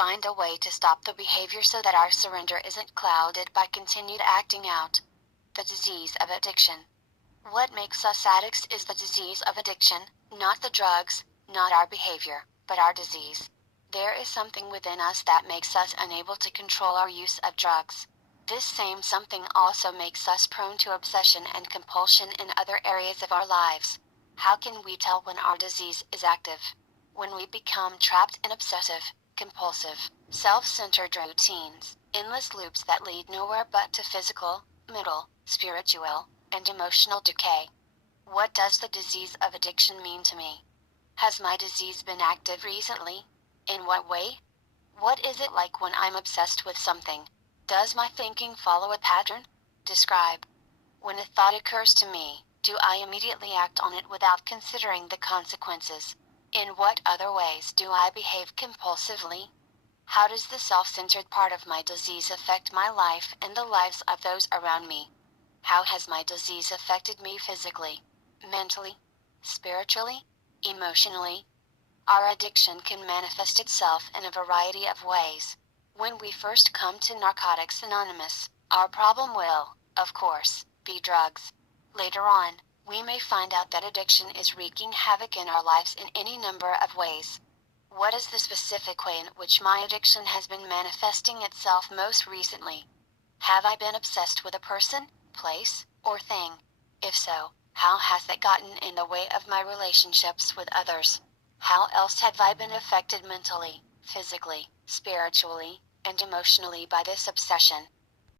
find a way to stop the behavior so that our surrender isn't clouded by continued acting out. The disease of addiction. What makes us addicts is the disease of addiction, not the drugs, not our behavior, but our disease. There is something within us that makes us unable to control our use of drugs. This same something also makes us prone to obsession and compulsion in other areas of our lives. How can we tell when our disease is active? When we become trapped in obsessive, compulsive, self-centered routines, endless loops that lead nowhere but to physical, mental, spiritual, and emotional decay. What does the disease of addiction mean to me? Has my disease been active recently? In what way? What is it like when I'm obsessed with something? Does my thinking follow a pattern? Describe. When a thought occurs to me, do I immediately act on it without considering the consequences? In what other ways do I behave compulsively? How does the self-centered part of my disease affect my life and the lives of those around me? How has my disease affected me physically, mentally, spiritually, emotionally? Our addiction can manifest itself in a variety of ways. When we first come to Narcotics Anonymous, our problem will, of course, be drugs. Later on, we may find out that addiction is wreaking havoc in our lives in any number of ways. What is the specific way in which my addiction has been manifesting itself most recently? Have I been obsessed with a person, place, or thing? If so, how has that gotten in the way of my relationships with others? How else have I been affected mentally, physically, spiritually, and emotionally by this obsession?